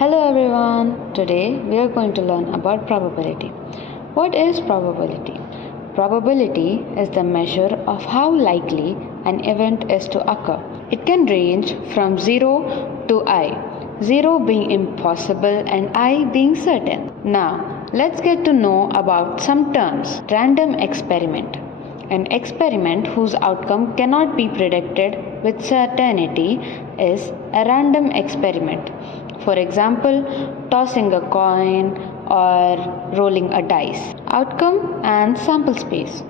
Hello everyone. Today we are going to learn about probability. What is probability? Probability is the measure of how likely an event is to occur. It can range from 0 to I, 0 being impossible and I being certain. Now, let's get to know about some terms. Random experiment. An experiment whose outcome cannot be predicted with certainty is a random experiment. For example, tossing a coin or rolling a dice. Outcome and sample space.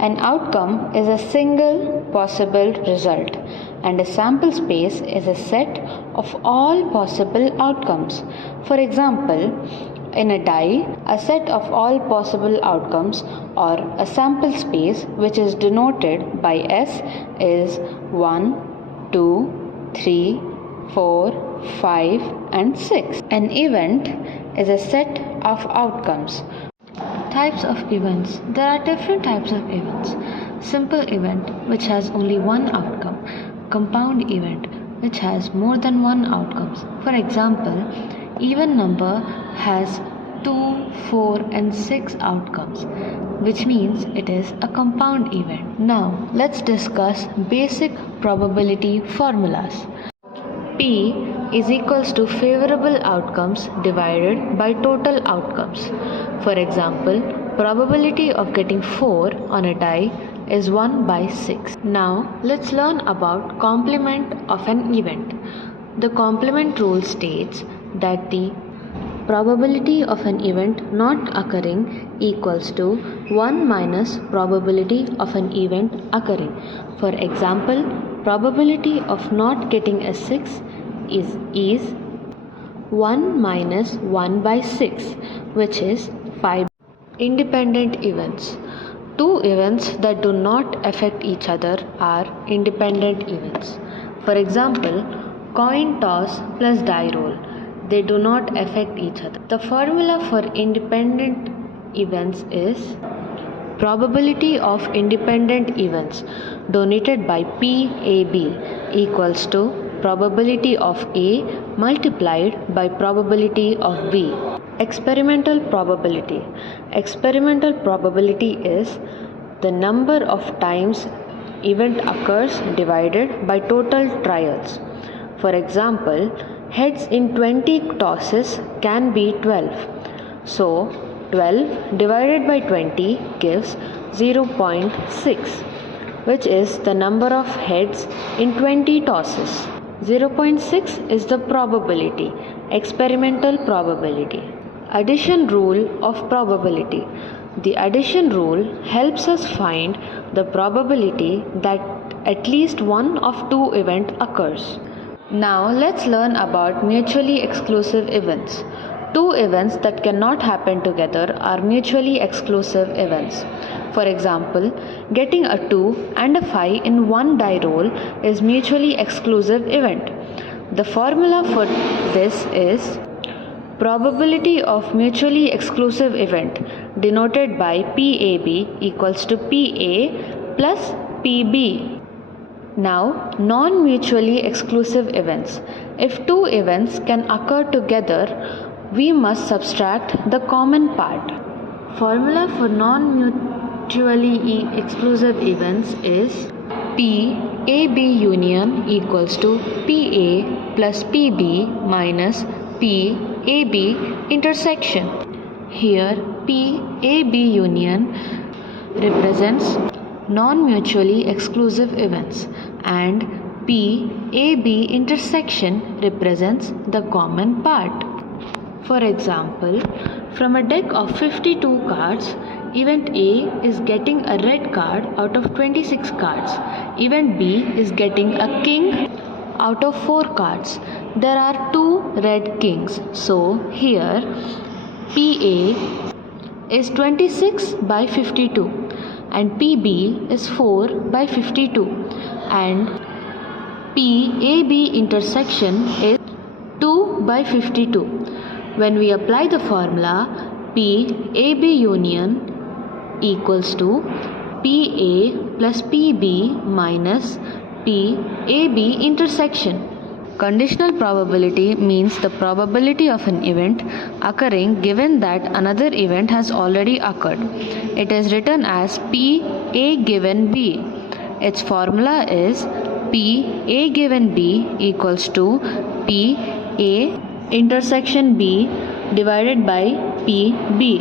An outcome is a single possible result, and a sample space is a set of all possible outcomes. For example, in a die, a set of all possible outcomes or a sample space which is denoted by S is 1, 2, 3, 4, 5 and 6. An event is a set of outcomes. Types of events. There are different types of events. Simple event which has only one outcome. Compound event which has more than one outcomes. For example, even number has 2, 4 and 6 outcomes, which means it is a compound event. Now let's discuss basic probability formulas. P is equals to favorable outcomes divided by total outcomes. For example, probability of getting 4 on a die is 1 by 6. Now let's learn about complement of an event. The complement rule states that the probability of an event not occurring equals to 1 minus probability of an event occurring. For example, probability of not getting a 6 is 1 minus 1 by 6, which is 5. Independent events. Two events that do not affect each other are independent events. For example, coin toss plus die roll. They do not affect each other. The formula for independent events is probability of independent events donated by PAB equals to probability of A multiplied by probability of B. Experimental probability. Experimental probability is the number of times event occurs divided by total trials. For example, heads in 20 tosses can be 12. So, 12 divided by 20 gives 0.6, which is the number of heads in 20 tosses. 0.6 is the probability, experimental probability. Addition rule of probability. The addition rule helps us find the probability that at least one of two events occurs. Now let's learn about mutually exclusive events. Two events that cannot happen together are mutually exclusive events. For example, getting a 2 and a 5 in one die roll is mutually exclusive event. The formula for this is probability of mutually exclusive event denoted by PAB equals to PA plus PB. Now, non-mutually exclusive events. If two events can occur together, we must subtract the common part. Formula for non-mutually exclusive events is PAB union equals to PA plus PB minus PAB intersection. Here, PAB union represents non-mutually exclusive events and PAB intersection represents the common part. For example, from a deck of 52 cards, event A is getting a red card out of 26 cards. Event B is getting a king out of 4 cards. There are 2 red kings. So here PA is 26 by 52 and PB is 4 by 52 and PAB intersection is 2 by 52. When we apply the formula, PAB union equals to PA plus PB minus PAB intersection. Conditional probability means the probability of an event occurring given that another event has already occurred. It is written as P A given B. Its formula is P A given B equals to P A intersection B divided by P B.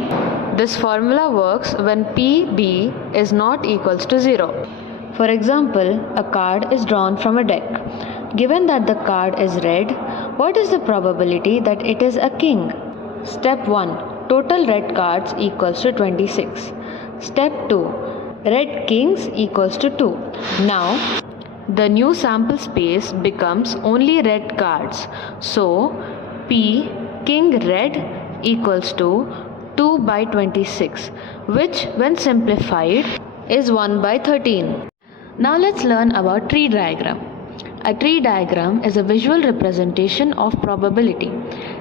This formula works when P B is not equals to 0. For example, a card is drawn from a deck. Given that the card is red, what is the probability that it is a king? Step 1. Total red cards equals to 26. Step 2. Red kings equals to 2. Now, the new sample space becomes only red cards. So, P king red equals to 2 by 26, which when simplified is 1 by 13. Now let's learn about tree diagram. A tree diagram is a visual representation of probability.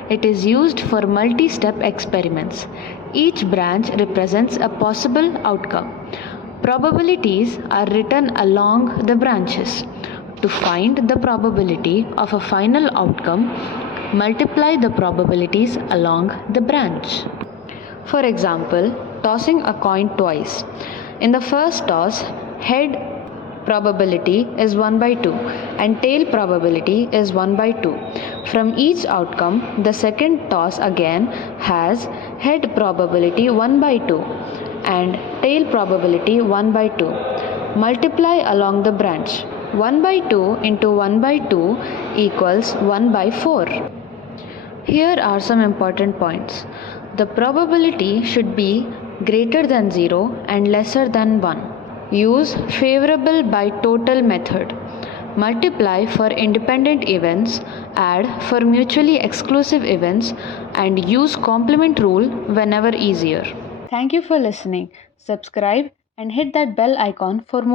It is used for multi-step experiments. Each branch represents a possible outcome. Probabilities are written along the branches. To find the probability of a final outcome, multiply the probabilities along the branch. For example, tossing a coin twice. In the first toss, head probability is 1 by 2 and tail probability is 1 by 2. From each outcome, the second toss again has head probability 1 by 2 and tail probability 1 by 2. Multiply along the branch. 1 by 2 into 1 by 2 equals 1 by 4. Here are some important points. The probability should be greater than 0 and lesser than 1. Use favorable by total method. Multiply for independent events, add for mutually exclusive events, and use complement rule whenever easier. Thank you for listening. Subscribe and hit that bell icon for more.